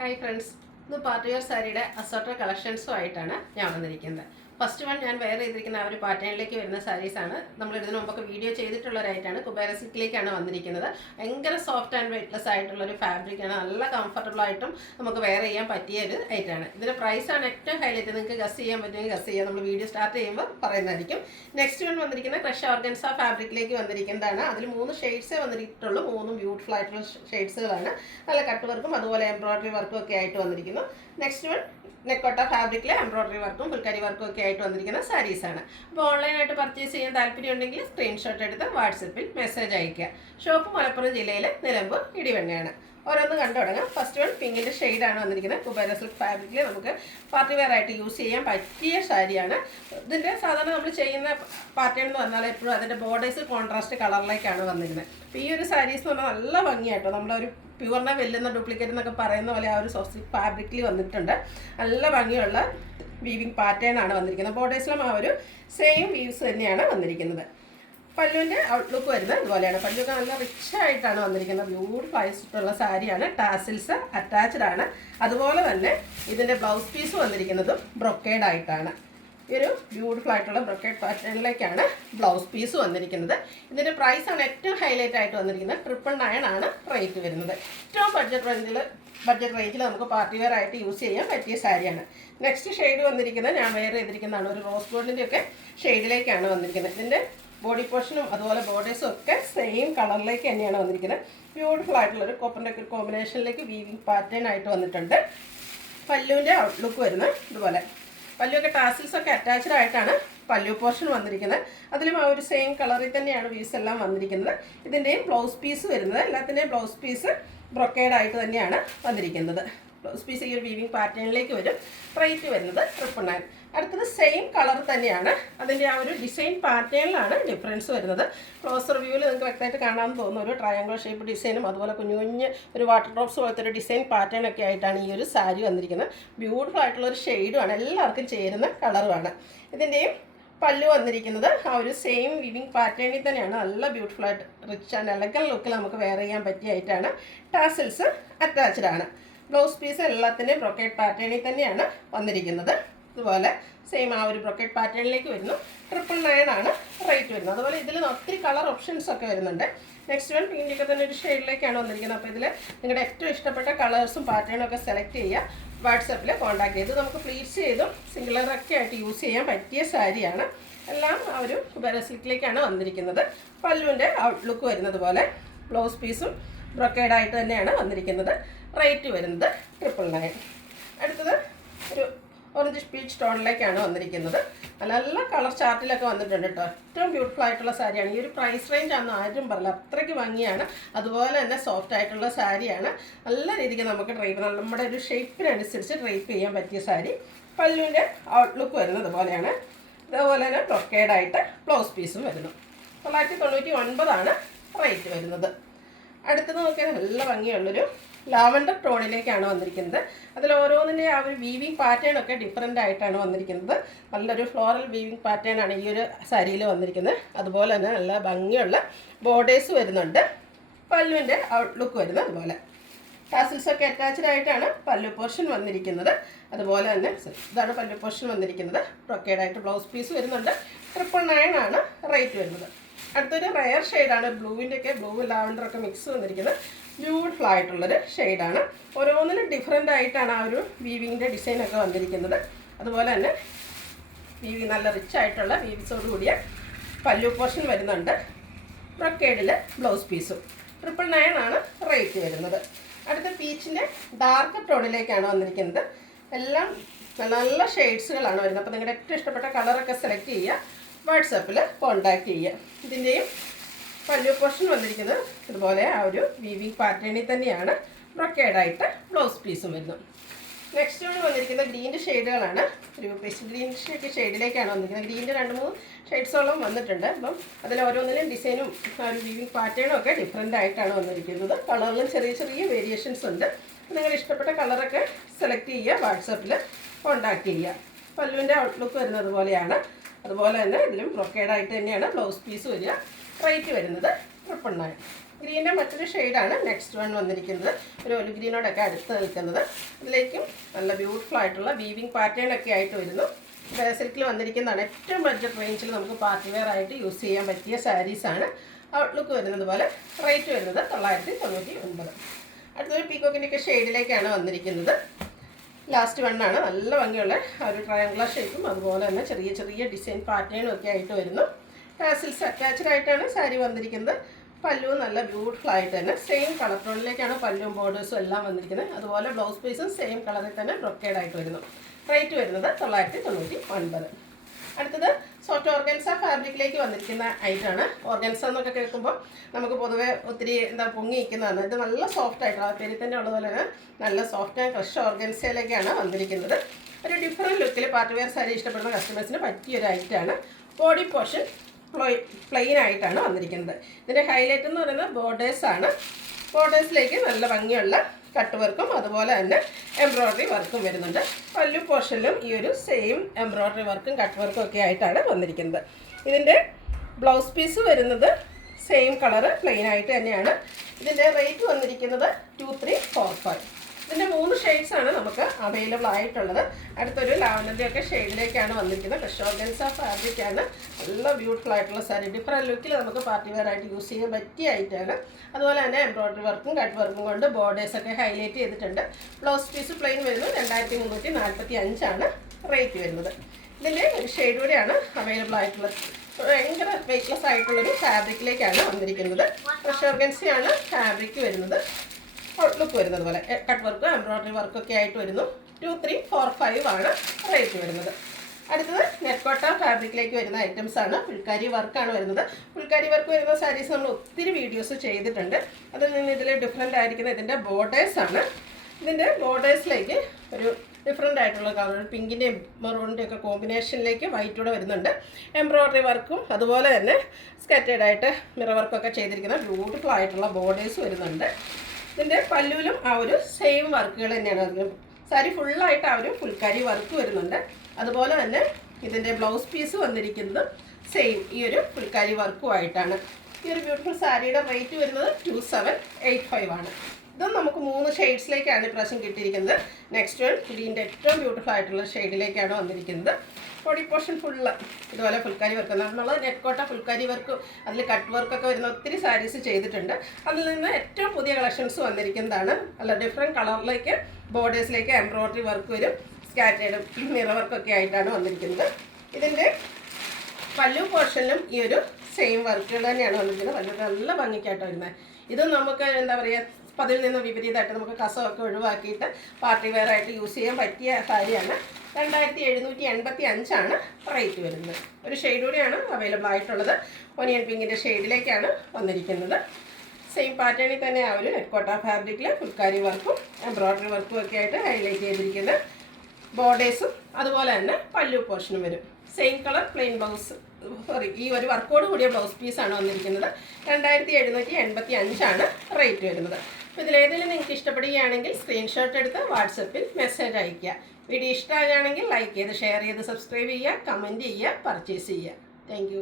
Hi friends, ഇത് party wear സാരിയുടെ assorted കളക്ഷൻസുമായിട്ടാണ് ഞാൻ വന്നിരിക്കുന്നത്. ഫസ്റ്റ് വൺ ഞാൻ വെയർ ചെയ്തിരിക്കുന്ന ആ ഒരു പാറ്റേണിലേക്ക് വരുന്ന സാരീസാണ്. നമ്മൾ ഇതിനു മുമ്പൊക്കെ വീഡിയോ ചെയ്തിട്ടുള്ളവരായിട്ടാണ്. കുബേര സിൽക്കിലേക്കാണ് വന്നിരിക്കുന്നത്. ഭയങ്കര സോഫ്റ്റ് ആൻഡ് വെയ്റ്റ്ലെസ് ആയിട്ടുള്ളൊരു ഫാബ്രിക്കാണ്. നല്ല കംഫർട്ടബിൾ ആയിട്ടും നമുക്ക് വെയർ ചെയ്യാൻ പറ്റിയ ഒരു ഐറ്റമാണ്. ഇതിൻ്റെ പ്രൈസാണ് ഏറ്റവും ഹൈലൈറ്റ്. നിങ്ങൾക്ക് ഗസ് ചെയ്യാൻ പറ്റുമെങ്കിൽ ഗസ് ചെയ്യാം. നമ്മൾ വീഡിയോ സ്റ്റാർട്ട് ചെയ്യുമ്പോൾ പറയുന്നതായിരിക്കും. നെക്സ്റ്റ് വൺ വന്നിരിക്കുന്ന ക്രഷ് ഓർഗൻസ ഫാബ്രിക്കിലേക്ക് വന്നിരിക്കുന്നതാണ്. അതിൽ 3 ഷെയ്ഡ്സേ വന്നിട്ടുള്ളൂ. 3 ബ്യൂട്ടിഫുൾ ആയിട്ടുള്ള ഷെയ്ഡ്സുകളാണ്. നല്ല കട്ട് വർക്കും അതുപോലെ എംബ്രോയിഡറി വർക്കും ഒക്കെ ആയിട്ട് വന്നിരിക്കുന്നു. നെക്സ്റ്റ് വൺ നെക്കോട്ട ഫാബ്രിക്കിലെ എംബ്രോയിഡറി വർക്കും ഫുൾക്കരി വർക്കും ഒക്കെ ആയിട്ട് വന്നിരിക്കുന്ന സാരീസാണ്. അപ്പോൾ ഓൺലൈനായിട്ട് പർച്ചേസ് ചെയ്യാൻ താല്പര്യം ഉണ്ടെങ്കിൽ സ്ക്രീൻഷോട്ട് എടുത്ത് വാട്സപ്പിൽ മെസ്സേജ് അയയ്ക്കുക. ഷോപ്പ് മലപ്പുറം ജില്ലയിലെ നിലമ്പൂർ ഇടിവണ്ണയാണ്. ഓരോന്ന് കണ്ടു തുടങ്ങാം. ഫസ്റ്റ് വൺ പിങ്കിൻ്റെ ഷെയ്ഡാണ് വന്നിരിക്കുന്നത്. കുബേര സിൽക്ക് ഫാബ്രിക്കിൽ നമുക്ക് പാർട്ടി വെയർ ആയിട്ട് യൂസ് ചെയ്യാൻ പറ്റിയ സാരിയാണ്. ഇതിൻ്റെ സാധാരണ നമ്മൾ ചെയ്യുന്ന പാറ്റേൺ എന്ന് പറഞ്ഞാൽ എപ്പോഴും അതിൻ്റെ ബോർഡേഴ്സ് കോൺട്രാസ്റ്റ് കളറിലേക്കാണ് വന്നിരുന്നത്. അപ്പോൾ ഈ ഒരു സാരീസ് എന്ന് പറഞ്ഞാൽ നല്ല ഭംഗിയായിട്ടോ. നമ്മളൊരു പ്യുവറിനെ വെല്ലുന്ന ഡ്യൂപ്ലിക്കേറ്റ് എന്നൊക്കെ പറയുന്ന പോലെ ആ ഒരു സോഫ്റ്റ് സിൽക്ക് ഫാബ്രിക്കിൽ വന്നിട്ടുണ്ട്. നല്ല ഭംഗിയുള്ള വീവിങ് പാറ്റേൺ ആണ് വന്നിരിക്കുന്നത്. ബോർഡേഴ്സിലും ആ ഒരു സെയിം വീവ്സ് തന്നെയാണ് വന്നിരിക്കുന്നത്. പല്ലുവിൻ്റെ ഔട്ട്ലുക്ക് വരുന്നത് ഇതുപോലെയാണ്. പല്ലുവൊക്കെ നല്ല റിച്ച് ആയിട്ടാണ് വന്നിരിക്കുന്നത്. ബ്യൂട്ടിഫുൾ ആയിട്ടുള്ള സാരിയാണ്. ടാസിൽസ് അറ്റാച്ച്ഡ് ആണ്. അതുപോലെ തന്നെ ഇതിൻ്റെ ബ്ലൗസ് പീസ് വന്നിരിക്കുന്നതും ബ്രൊക്കേഡ് ആയിട്ടാണ്. ഈ ഒരു ബ്യൂട്ടിഫുൾ ആയിട്ടുള്ള ബ്രൊക്കേഡ് പാറ്റേണിലേക്കാണ് ബ്ലൗസ് പീസ് വന്നിരിക്കുന്നത്. ഇതിൻ്റെ പ്രൈസാണ് ഏറ്റവും ഹൈലൈറ്റ് ആയിട്ട് വന്നിരിക്കുന്നത്. 999 ആണ് റേറ്റ് വരുന്നത്. ഏറ്റവും ബഡ്ജറ്റ് റേഞ്ചിൽ നമുക്ക് പാർട്ടി വെയർ ആയിട്ട് യൂസ് ചെയ്യാൻ പറ്റിയ സാരിയാണ്. നെക്സ്റ്റ് ഷെയ്ഡ് വന്നിരിക്കുന്നത് ഞാൻ വെയർ ചെയ്തിരിക്കുന്നതാണ്. ഒരു റോസ് ഗോൾഡിൻ്റെ ഒക്കെ ഷെയ്ഡിലേക്കാണ് വന്നിരിക്കുന്നത്. ഇതിൻ്റെ ബോഡി പോർഷനും അതുപോലെ ബോർഡേഴ്സും ഒക്കെ സെയിം കളറിലേക്ക് തന്നെയാണ് വന്നിരിക്കുന്നത്. ബ്യൂട്ടിഫുൾ ആയിട്ടുള്ളൊരു കോപ്പറിൻ്റെ ഒക്കെ കോമ്പിനേഷനിലേക്ക് വീവിങ് പാറ്റേൺ ആയിട്ട് വന്നിട്ടുണ്ട്. പല്ലുവിൻ്റെ ഔട്ട്ലുക്ക് വരുന്നത് ഇതുപോലെ. പല്ലുവൊക്കെ ടാസിൽസ് ഒക്കെ അറ്റാച്ച്ഡ് ആയിട്ടാണ് പല്ലു പോർഷൻ വന്നിരിക്കുന്നത്. അതിലും ആ ഒരു സെയിം കളറിൽ തന്നെയാണ് വീസ് എല്ലാം വന്നിരിക്കുന്നത്. ഇതിൻ്റെയും ബ്ലൗസ് പീസ് വരുന്നത് എല്ലാത്തിൻ്റെയും ബ്ലൗസ് പീസ് ബ്രൊക്കേഡ് ആയിട്ട് തന്നെയാണ് വന്നിരിക്കുന്നത്. ബ്ലൗസ് പീസ് ഈ ഒരു വീവിങ് പാറ്റേണിലേക്ക് വരും. റേറ്റ് വരുന്നത് 999. അടുത്തത് സെയിം കളർ തന്നെയാണ്. അതിൻ്റെ ആ ഒരു ഡിസൈൻ പാറ്റേണിലാണ് ഡിഫറൻസ് വരുന്നത്. ക്ലോസർ വ്യൂവിൽ നിങ്ങൾക്ക് വ്യക്തമായിട്ട് കാണാമെന്ന് തോന്നുന്നു. ഒരു ട്രയാങ്കിൾ ഷേപ്പ് ഡിസൈനും അതുപോലെ കുഞ്ഞു കുഞ്ഞ് ഒരു വാട്ടർ ഡ്രോപ്സ് പോലത്തെ ഒരു ഡിസൈൻ പാറ്റേൺ ഒക്കെ ആയിട്ടാണ് ഈ ഒരു സാരി വന്നിരിക്കുന്നത്. ബ്യൂട്ടിഫുൾ ആയിട്ടുള്ള ഒരു ഷെയ്ഡുമാണ്. എല്ലാവർക്കും ചേരുന്ന കളറുമാണ്. ഇതിൻ്റെയും പല്ലു വന്നിരിക്കുന്നത് ആ ഒരു സെയിം വിവിങ് പാറ്റേണിൽ തന്നെയാണ്. നല്ല ബ്യൂട്ടിഫുൾ ആയിട്ട് റിച്ച് ആൻഡ് എലഗൻ ലുക്കിൽ നമുക്ക് വെയർ ചെയ്യാൻ പറ്റിയ ആയിട്ടാണ്. ടാസിൽസ് അറ്റാച്ച്ഡ് ആണ്. ബ്ലൗസ് പീസ് എല്ലാത്തിൻ്റെയും ബ്രൊക്കേഡ് പാറ്റേണിൽ തന്നെയാണ് വന്നിരിക്കുന്നത്. ഇതുപോലെ സെയിം ആ ഒരു ബ്രൊക്കേഡ് പാറ്റേണിലേക്ക് വരുന്നു. 999 ആണ് റേറ്റ് വരുന്നത്. അതുപോലെ ഇതിൽ ഒത്തിരി കളർ ഓപ്ഷൻസ് ഒക്കെ വരുന്നുണ്ട്. നെക്സ്റ്റ് വൺ പിങ്കിൻ്റെ തന്നെ ഒരു ഷെയ്ഡിലേക്കാണ് വന്നിരിക്കുന്നത്. അപ്പോൾ ഇതിൽ നിങ്ങളുടെ ഏറ്റവും ഇഷ്ടപ്പെട്ട കളേഴ്സും പാറ്റേണും ഒക്കെ സെലക്ട് ചെയ്യുക. വാട്സപ്പിൽ കോൺടാക്ട് ചെയ്ത് നമുക്ക് പ്ലീറ്റ്സ് ചെയ്തും സിംഗിളറൊക്കെ ആയിട്ട് യൂസ് ചെയ്യാൻ പറ്റിയ സാരിയാണ്. എല്ലാം ആ ഒരു കുബേര സിൽക്കിലേക്കാണ് വന്നിരിക്കുന്നത്. പല്ലുവിൻ്റെ ഔട്ട്ലുക്ക് വരുന്നത് പോലെ ബ്ലൗസ് പീസും ബ്രൊക്കേഡായിട്ട് തന്നെയാണ് വന്നിരിക്കുന്നത്. റേറ്റ് വരുന്നത് 999. അടുത്തത് ഒരു ഓറഞ്ച് പീച്ച് ടോണിലേക്കാണ് വന്നിരിക്കുന്നത്. നല്ല കളർ ചാർട്ടിലൊക്കെ വന്നിട്ടുണ്ട് കേട്ടോ. ഏറ്റവും ബ്യൂട്ടിഫുൾ ആയിട്ടുള്ള സാരിയാണ്. ഈ ഒരു പ്രൈസ് റേഞ്ച് ആണെന്ന് ആരും പറയില്ല. അത്രയ്ക്ക് ഭംഗിയാണ്. അതുപോലെ തന്നെ സോഫ്റ്റ് ആയിട്ടുള്ള സാരിയാണ്. നല്ല രീതിക്ക് നമുക്ക് നമ്മുടെ ഒരു ഷേപ്പിനനുസരിച്ച് ഡ്രൈപ്പ് ചെയ്യാൻ പറ്റിയ സാരി. പല്ലുവിൻ്റെ ഔട്ട്ലുക്ക് വരുന്നത് പോലെയാണ്. ഇതേപോലെ തന്നെ ബ്രൊക്കേഡായിട്ട് ബ്ലൗസ് പീസും വരുന്നു. 999 ആണ് റേറ്റ് വരുന്നത്. അടുത്തത് നോക്കിയാൽ നല്ല ഭംഗിയുള്ളൊരു ലാവൻഡർ ടോണിലേക്കാണ് വന്നിരിക്കുന്നത്. അതിൽ ഓരോന്നിൻ്റെ ആ ഒരു വീവിങ് പാറ്റേൺ ഒക്കെ ഡിഫറെൻ്റ് ആയിട്ടാണ് വന്നിരിക്കുന്നത്. നല്ലൊരു ഫ്ലോറൽ വീവിങ് പാറ്റേൺ ആണ് ഈ ഒരു സാരിയിൽ വന്നിരിക്കുന്നത്. അതുപോലെ തന്നെ നല്ല ഭംഗിയുള്ള ബോർഡേഴ്സ് വരുന്നുണ്ട്. പല്ലുവിൻ്റെ ഔട്ട്ലുക്ക് വരുന്നത് അതുപോലെ. ടാസിൽസ് ഒക്കെ അറ്റാച്ച്ഡ് ആയിട്ടാണ് പല്ലു പോർഷൻ വന്നിരിക്കുന്നത്. അതുപോലെ തന്നെ ഇതാണ് പല്ലു പോർഷൻ വന്നിരിക്കുന്നത്. ബ്രൊക്കേഡായിട്ട് ബ്ലൗസ് പീസ് വരുന്നുണ്ട്. 999 ആണ് റേറ്റ് വരുന്നത്. അടുത്തൊരു റെയർ ഷെയ്ഡാണ്. ബ്ലൂ ലാവൻഡറൊക്കെ മിക്സ് വന്നിരിക്കുന്നത്. ബ്യൂട്ടിഫുൾ ആയിട്ടുള്ളൊരു ഷെയ്ഡാണ്. ഓരോന്നിനും ഡിഫറെൻ്റ് ആയിട്ടാണ് ആ ഒരു വീവിങ്ങിൻ്റെ ഡിസൈനൊക്കെ വന്നിരിക്കുന്നത്. അതുപോലെ തന്നെ വീവി നല്ല റിച്ച് ആയിട്ടുള്ള വീവിസോട് കൂടിയ പല്ലു പോർഷൻ വരുന്നുണ്ട്. ബ്രൊക്കേഡിൽ ബ്ലൗസ് പീസും. 999 ആണ് റേറ്റ് വരുന്നത്. അടുത്ത പീച്ചിൻ്റെ ഡാർക്ക് ടോണിലേക്കാണ് വന്നിരിക്കുന്നത്. എല്ലാം നല്ല ഷെയ്ഡ്സുകളാണ് വരുന്നത്. അപ്പോൾ നിങ്ങളുടെ ഏറ്റവും ഇഷ്ടപ്പെട്ട കളറൊക്കെ സെലക്ട് ചെയ്യുക. വാട്സപ്പിൽ കോൺടാക്ട് ചെയ്യുക. ഇതിൻ്റെയും പല്ലു പോർഷൻ വന്നിരിക്കുന്നത് ഇതുപോലെ ആ ഒരു വീവിങ് പാറ്റേണിൽ തന്നെയാണ്. ബ്രൊക്കേഡായിട്ട് ബ്ലൗസ് പീസും വരുന്നു. നെക്സ്റ്റ് വന്നിരിക്കുന്നത് ഗ്രീൻ്റെ ഷെയ്ഡുകളാണ്. ഒരു പേസ്റ്റ് ഗ്രീൻ ഷെയ്ഡിലേക്കാണ് വന്നിരിക്കുന്നത്. ഗ്രീൻ്റെ 2-3 ഷെയ്ഡ്സോളം വന്നിട്ടുണ്ട്. അപ്പം അതിൽ ഓരോന്നിലും ഡിസൈനും ആ ഒരു വീവിങ് പാറ്റേണും ഒക്കെ ഡിഫറെൻ്റ് ആയിട്ടാണ് വന്നിരിക്കുന്നത്. കളറിലും ചെറിയ ചെറിയ വേരിയേഷൻസ് ഉണ്ട്. നിങ്ങൾ ഇഷ്ടപ്പെട്ട കളറൊക്കെ സെലക്ട് ചെയ്യുക. വാട്സപ്പിൽ കോൺടാക്ട് ചെയ്യുക. പല്ലുവിൻ്റെ ഔട്ട്ലുക്ക് വരുന്നത് പോലെയാണ്. അതുപോലെ തന്നെ ഇതിലും ബ്രൊക്കേഡായിട്ട് തന്നെയാണ് ബ്ലൗസ് പീസ് വരിക. റേറ്റ് വരുന്നത് 999. ഗ്രീനിൻ്റെ മറ്റൊരു ഷെയ്ഡാണ് നെക്സ്റ്റ് വൺ വന്നിരിക്കുന്നത്. ഒരു ഒലിവ് ഗ്രീനോടൊക്കെ അടുത്ത് നിൽക്കുന്നത്. ഇതിലേക്കും നല്ല ബ്യൂട്ടിഫുൾ ആയിട്ടുള്ള വീവിങ് പാറ്റേൺ ഒക്കെ ആയിട്ട് വരുന്നു. സിൽക്കിൽ വന്നിരിക്കുന്നതാണ്. ഏറ്റവും ബഡ്ജറ്റ് റേഞ്ചിൽ നമുക്ക് പാർട്ടി വെയർ ആയിട്ട് യൂസ് ചെയ്യാൻ പറ്റിയ സാരീസാണ്. ഔട്ട്ലുക്ക് വരുന്നത് പോലെ. റേറ്റ് വരുന്നത് 999. അടുത്തൊരു പീക്കോക്കിൻ്റെയൊക്കെ ഷെയ്ഡിലേക്കാണ് വന്നിരിക്കുന്നത്. ലാസ്റ്റ് വണ്ണാണ്. നല്ല ഭംഗിയുള്ള ഒരു ട്രയാങ്കുലർ ഷേപ്പും അതുപോലെ തന്നെ ചെറിയ ചെറിയ ഡിസൈൻ പാറ്റേണും ഒക്കെ ആയിട്ട് വരുന്നു. ടാസിൽസ് അറ്റാച്ച്ഡ് ആയിട്ടാണ് സാരി വന്നിരിക്കുന്നത്. പല്ലുവും നല്ല ബ്യൂട്ടിഫുൾ ആയിട്ട് തന്നെ സെയിം കളർ ടോണിലേക്കാണ് പല്ലും ബോർഡേഴ്സും എല്ലാം വന്നിരിക്കുന്നത്. അതുപോലെ ബ്ലൗസ് പീസും സെയിം കളറിൽ തന്നെ ബ്രൊക്കേഡ് ആയിട്ട് വരുന്നു. റേറ്റ് വരുന്നത് 999. അടുത്തത് സോഫ്റ്റ് ഓർഗൻസ ഫാബ്രിക്കിലേക്ക് വന്നിരിക്കുന്ന ഐറ്റമാണ്. ഓർഗൻസ എന്നൊക്കെ കേൾക്കുമ്പോൾ നമുക്ക് പൊതുവെ ഒത്തിരി പൊങ്ങി നിൽക്കുന്നതാണ്. ഇത് നല്ല സോഫ്റ്റ് ആയിട്ടുള്ള പേരിൽ തന്നെ ഉള്ളതുപോലെ തന്നെ നല്ല സോഫ്റ്റ് ആൻഡ് ഫ്രഷ് ഓർഗൻസയിലേക്കാണ് വന്നിരിക്കുന്നത്. ഒരു ഡിഫറെൻറ്റ് ലുക്കിൽ പാർട്ടി വെയർ സാരി ഇഷ്ടപ്പെടുന്ന കസ്റ്റമേഴ്സിന് പറ്റിയൊരു ഐറ്റമാണ്. ബോഡി പോർഷൻ പ്ലെയിൻ ആയിട്ടാണ് വന്നിരിക്കുന്നത്. ഇതിൻ്റെ ഹൈലൈറ്റ് എന്ന് പറയുന്നത് ബോർഡേഴ്സാണ്. ബോർഡേഴ്സിലേക്ക് നല്ല ഭംഗിയുള്ള കട്ട് വർക്കും അതുപോലെ തന്നെ എംബ്രോയ്ഡറി വർക്കും വരുന്നുണ്ട്. പല്ലു പോർഷനിലും ഈ ഒരു സെയിം എംബ്രോയ്ഡറി വർക്കും കട്ട് വർക്കും ഒക്കെ ആയിട്ടാണ് വന്നിരിക്കുന്നത്. ഇതിൻ്റെ ബ്ലൗസ് പീസ് വരുന്നത് സെയിം കളറ് പ്ലെയിൻ ആയിട്ട് തന്നെയാണ്. ഇതിൻ്റെ റേറ്റ് വന്നിരിക്കുന്നത് 2345. ഇതിൻ്റെ 3 ഷെയ്ഡ്സാണ് നമുക്ക് അവൈലബിൾ ആയിട്ടുള്ളത്. അടുത്തൊരു ലാവൻഡറിൻ്റെ ഒക്കെ ഷെയ്ഡിലേക്കാണ് വന്നിരിക്കുന്നത്. ഫ്രഷ് ഓർഗൻസ ഫാബ്രിക്കാണ്. നല്ല ബ്യൂട്ടിഫുൾ ആയിട്ടുള്ള സാരി. ഡിഫറെൻറ്റ് ലുക്കിൽ നമുക്ക് പാർട്ടി വെയർ ആയിട്ട് യൂസ് ചെയ്യാൻ പറ്റിയ ഐറ്റമാണ്. അതുപോലെ തന്നെ എംബ്രോയ്ഡറി വർക്കും കട്ട് വർക്കും കൊണ്ട് ബോർഡേഴ്സൊക്കെ ഹൈലൈറ്റ് ചെയ്തിട്ടുണ്ട്. ബ്ലൗസ് പീസ് പ്ലെയിൻ വരുന്നത് 2345 റേറ്റ് വരുന്നത്. ഇതിൻ്റെ ഒരു ഷെയ്ഡ് കൂടെയാണ് അവൈലബിൾ ആയിട്ടുള്ളത്. ഭയങ്കര വെയ്റ്റ്ലെസ് ആയിട്ടുള്ളൊരു ഫാബ്രിക്കിലേക്കാണ് വന്നിരിക്കുന്നത്. ഫ്രഷ് ഓർഗൻസയാണ് ഫാബ്രിക് വരുന്നത്. ലുക്ക് വരുന്നത് പോലെ കട്ട് വർക്ക് എംബ്രോയ്ഡറി വർക്കൊക്കെ ആയിട്ട് വരുന്നു. 2345 റേറ്റ് വരുന്നത്. അടുത്തത് നെറ്റ്കോട്ട ഫാബ്രിക്കിലേക്ക് വരുന്ന ഐറ്റംസ് ആണ്. ഫുൾക്കാരി വർക്കാണ് വരുന്നത്. ഫുൾക്കാരി വർക്ക് വരുന്ന സാരീസ് നമ്മൾ ഒത്തിരി വീഡിയോസ് ചെയ്തിട്ടുണ്ട്. അതിൽ നിന്ന് ഇതിൽ ഡിഫറെൻ്റ് ആയിരിക്കുന്ന ഇതിൻ്റെ ബോർഡേഴ്സാണ്. ഇതിൻ്റെ ബോർഡേഴ്സിലേക്ക് ഒരു ഡിഫറെൻ്റ് ആയിട്ടുള്ള കളർ പിങ്കിൻ്റെയും മെറൂണിൻ്റെ ഒക്കെ കോമ്പിനേഷനിലേക്ക് വൈറ്റൂടെ വരുന്നുണ്ട്. എംബ്രോയ്ഡറി വർക്കും അതുപോലെ തന്നെ സ്കറ്റേഡ് ആയിട്ട് മിറർ വർക്കൊക്കെ ചെയ്തിരിക്കുന്ന ബ്യൂട്ടിഫുൾ ആയിട്ടുള്ള ബോർഡേഴ്സ് വരുന്നുണ്ട്. ഇതിൻ്റെ പല്ലുവിലും ആ ഒരു സെയിം വർക്കുകൾ തന്നെയാണ്. സാരി ഫുള്ളായിട്ട് ആ ഒരു ഫുൾക്കാരി വർക്ക് വരുന്നുണ്ട്. അതുപോലെ തന്നെ ഇതിൻ്റെ ബ്ലൗസ് പീസ് വന്നിരിക്കുന്നത് സെയിം ഈ ഒരു ഫുൾക്കാരി വർക്കുമായിട്ടാണ്. ഈ ഒരു ബ്യൂട്ടിഫുൾ സാരിയുടെ റേറ്റ് വരുന്നത് 2785. ഇതും നമുക്ക് 3 ഷെയ്ഡ്സിലേക്കാണ് ഇപ്രാവശ്യം കിട്ടിയിരിക്കുന്നത്. നെക്സ്റ്റ് വൺ ഗ്രീൻ്റെ ഏറ്റവും ബ്യൂട്ടിഫുൾ ആയിട്ടുള്ള ഷെയ്ഡിലേക്കാണ് വന്നിരിക്കുന്നത്. ബോഡി പോർഷൻ ഫുള്ള് ഇതുപോലെ ഫുൾക്കാരി വർക്ക്. നമ്മൾ നെറ്റ്കോട്ട ഫുൾക്കാരി വർക്ക് അതിൽ കട്ട് വർക്കൊക്കെ വരുന്ന ഒത്തിരി സാരീസ് ചെയ്തിട്ടുണ്ട്. അതിൽ നിന്ന് ഏറ്റവും പുതിയ കളക്ഷൻസ് വന്നിരിക്കുന്നതാണ്. അല്ല ഡിഫറെൻറ്റ് കളറിലേക്ക് ബോർഡേഴ്സിലേക്ക് എംബ്രോയ്ഡറി വർക്ക് വരും. സ്കാറ്റേഡ് മിറർ വർക്കൊക്കെ ആയിട്ടാണ് വന്നിരിക്കുന്നത്. ഇതിൻ്റെ പല്ലു പോർഷനിലും ഈ ഒരു സെയിം വർക്കുകൾ തന്നെയാണ് വന്നിരിക്കുന്നത്. പല്ലു നല്ല ഭംഗിക്കായിട്ട് വരുന്നത്. ഇത് നമുക്ക് അതിൽ നിന്ന് വിപരീതമായിട്ട് നമുക്ക് കസമൊക്കെ ഒഴിവാക്കിയിട്ട് പാർട്ടി വെയർ ആയിട്ട് യൂസ് ചെയ്യാൻ പറ്റിയ സാരിയാണ്. 2785 റേറ്റ് വരുന്നത്. ഒരു ഷെയ്ഡ് കൂടിയാണ് അവൈലബിൾ ആയിട്ടുള്ളത്. ഒനിയൻ പിങ്കിൻ്റെ ഷെയ്ഡിലേക്കാണ് വന്നിരിക്കുന്നത്. സെയിം പാറ്റേണിൽ തന്നെ ആ ഒരു നെറ്റ്കോട്ട ഫാബ്രിക്കിൽ ഫുൾക്കാരി വർക്കും എംബ്രോയ്ഡറി വർക്കും ഒക്കെ ആയിട്ട് ഹൈലൈറ്റ് ചെയ്തിരിക്കുന്ന ബോർഡേഴ്സും അതുപോലെ തന്നെ പല്ലു പോർഷനും വരും. സെയിം കളർ പ്ലെയിൻ ബ്ലൗസ് ഈ ഒരു വർക്കോട് കൂടിയ ബ്ലൗസ് പീസാണ് വന്നിരിക്കുന്നത്. 2785 റേറ്റ് വരുന്നത്. അപ്പോൾ ഇതിലേതെങ്കിലും നിങ്ങൾക്ക് ഇഷ്ടപ്പെടുകയാണെങ്കിൽ സ്ക്രീൻഷോട്ട് എടുത്ത് വാട്സപ്പിൽ മെസ്സേജ് അയയ്ക്കുക. വീഡിയോ ഇഷ്ടമാകുകയാണെങ്കിൽ ലൈക്ക് ചെയ്ത് ഷെയർ ചെയ്ത് സബ്സ്ക്രൈബ് ചെയ്യുക, കമൻറ്റ് ചെയ്യുക, പർച്ചേസ് ചെയ്യുക. താങ്ക്